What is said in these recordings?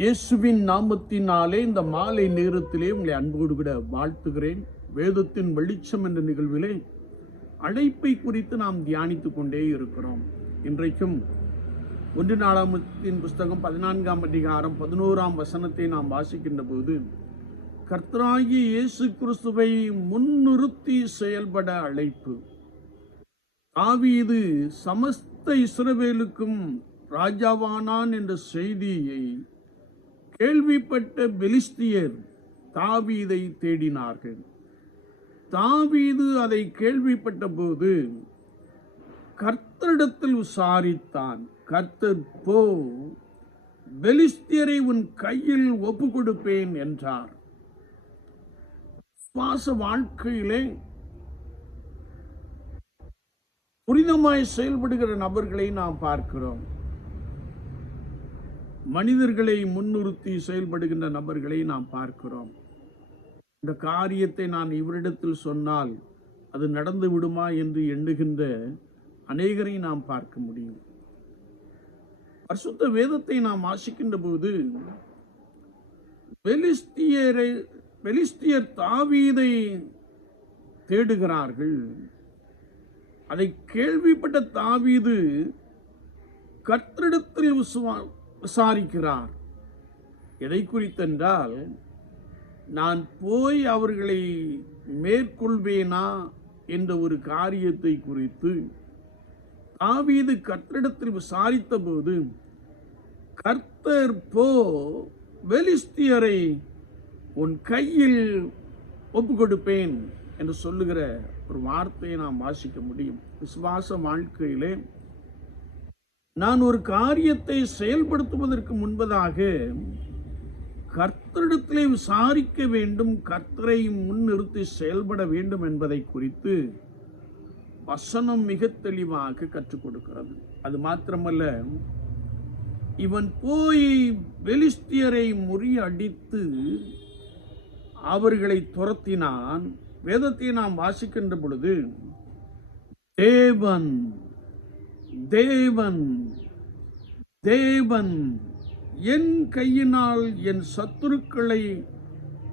இயேசுவின் நாமத்தினாலே இந்த மாலை நேரத்திலே உங்களை அன்போடு கூட வாழ்த்துகிறேன். வேதத்தின் வெளிச்சம் என்ற நிகழ்விலே அழைப்பை குறித்து நாம் தியானித்து கொண்டே இருக்கிறோம். இன்றைக்கும் ஒன்று நாளாமத்தின் புஸ்தகம் பதினான்காம் அதிகாரம் பதினோராம் வசனத்தை நாம் வாசிக்கின்ற போது கர்த்தராகி இயேசு கிறிஸ்துவை முன்னிறுத்தி செயல்பட அழைப்பு. தாவீது சமஸ்த இஸ்ரவேலுக்கும் ராஜாவானான் என்ற செய்தியை கேள்விப்பட்ட பெலிஸ்தியர் தாவீதை தேடினார்கள். தாவீது அதை கேள்விப்பட்ட போது கர்த்தரிடத்தில் விசாரித்தான் கர்த்தர் போ பெலிஸ்தியரை உன் கையில் ஒப்பு கொடுப்பேன் என்றார். சுவாச வாழ்க்கையிலே புனிதமாய் செயல்படுகிற நபர்களை நாம் பார்க்கிறோம். மனிதர்களை முன்னிறுத்தி செயல்படுகின்ற நபர்களை நாம் பார்க்கிறோம். இந்த காரியத்தை நான் இவரிடத்தில் சொன்னால் அது நடந்து விடுமா என்று எண்ணுகின்ற அநேகரை நாம் பார்க்க முடியும். பரிசுத்த வேதத்தை நாம் வாசிக்கின்ற போது பெலிஸ்தியரை பெலிஸ்தியர் தாவீதை தேடுகிறார்கள். அதை கேள்விப்பட்ட தாவீது கர்த்தரிடத்தில் விசுவா- விசாரிக்கிறார். எதை குறித்தென்றால் நான் போய் அவர்களை மேற்கொள்வேனா என்ற ஒரு காரியத்தை குறித்து தாவீது கர்த்தரிடத்தில் விசாரித்த போது கர்த்தர் போ வெலிஸ்தியரை உன் கையில் ஒப்பு கொடுப்பேன் என்று சொல்லுகிற ஒரு வார்த்தையை நாம் வாசிக்க முடியும். விசுவாச வாழ்க்கையிலே நான் ஒரு காரியத்தை செயல்படுத்துவதற்கு முன்பதாக கர்த்தரிடத்திலே விசாரிக்க வேண்டும் கர்த்தரை முன்னிறுத்தி செயல்பட வேண்டும் என்பதை குறித்து வசனம் மிக தெளிவாக கற்றுக் கொடுக்கிறது. அது மாத்திரமல்ல இவன் போய் பெலிஸ்தியரை முறியடித்து அவர்களை துரத்தினான். வேதத்தை நாம் வாசிக்கின்ற பொழுது தேவன் தேவன் தேவன் என் கையினால் என் சத்துருக்களை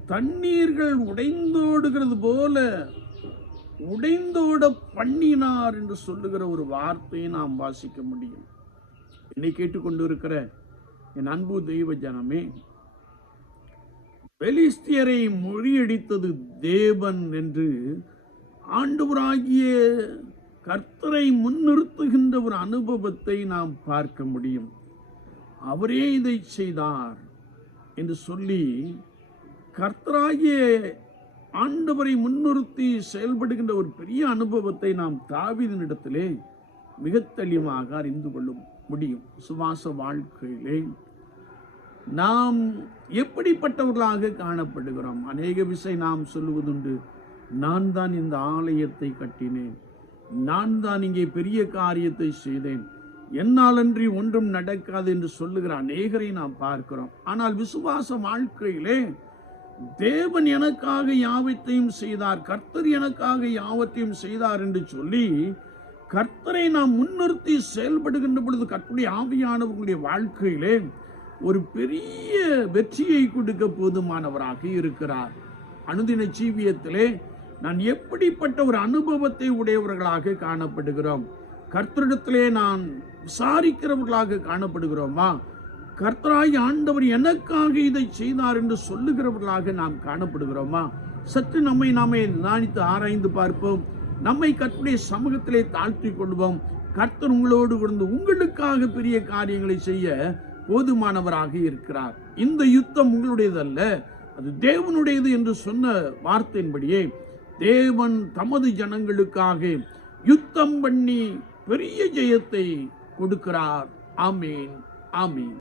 தண்ணீர்கள் உடைந்தோடுகிறது போல உடைந்தோட பண்ணினார் என்று சொல்லுகிற ஒரு வார்த்தையை நாம் வாசிக்க முடியும். என்னை கேட்டுக்கொண்டு இருக்கிற என் அன்பு தெய்வ ஜனமே பெலிஸ்தியரை மொழியடித்தது தேவன் என்று ஆண்டவராகிய கர்த்தரை முன்னிறுத்துகின்ற ஒரு அனுபவத்தை நாம் பார்க்க முடியும். அவரே இதை செய்தார் என்று சொல்லி கர்த்தராகிய ஆண்டவரை முன்னிறுத்தி செயல்படுகின்ற ஒரு பெரிய அனுபவத்தை நாம் தாவீதினிடத்திலே மிக தெளிவாக அறிந்து கொள்ள முடியும். சுவாச வாழ்க்கையிலே நாம் எப்படிப்பட்டவர்களாக காணப்படுகிறோம்? அநேக விசை நாம் சொல்லுவதுண்டு நான் தான் இந்த ஆலயத்தை கட்டினேன். நான் தான் இங்கே பெரிய காரியத்தை செய்தேன். என்னாலன்றி ஒன்றும் நடக்காது என்று சொல்லுகிற அநேகரை நாம் பார்க்கிறோம். ஆனால் விசுவாச வாழ்க்கையிலே தேவன் எனக்காக யாவத்தையும் செய்தார் கர்த்தர் எனக்காக யாவத்தையும் செய்தார் என்று சொல்லி கர்த்தரை நாம் முன்னிறுத்தி செயல்படுகின்ற பொழுது கர்த்தருடைய ஆவியானவர்களுடைய வாழ்க்கையிலே ஒரு பெரிய வெற்றியை கொடுக்க போதுமானவராக இருக்கிறார். அனுதின ஜீவியத்திலே நான் எப்படிப்பட்ட ஒரு அனுபவத்தை உடையவர்களாக காணப்படுகிறோம்? கர்த்தரிடத்திலே நான் விசாரிக்கிறவர்களாக காணப்படுகிறோமா. கர்த்தராய் ஆண்டவர் எனக்காக இதை செய்தார் என்று சொல்லுகிறவர்களாக நாம் காணப்படுகிறோமா. சற்று நம்மை நாமே நிதானித்து ஆராய்ந்து பார்ப்போம். நம்மை கர்த்தருடைய சமூகத்திலே தாழ்த்தி கொள்வோம். கர்த்தர் உங்களோடு இருந்து உங்களுக்காக பெரிய காரியங்களை செய்ய போதுமானவராக இருக்கிறார். இந்த யுத்தம் உங்களுடையதல்ல அது தேவனுடையது என்று சொன்ன வார்த்தையின்படியே தேவன் தமது ஜனங்களுக்காக யுத்தம் பண்ணி பெரிய ஜெயத்தை கொடுக்கிறார். ஆமீன். ஆமீன்.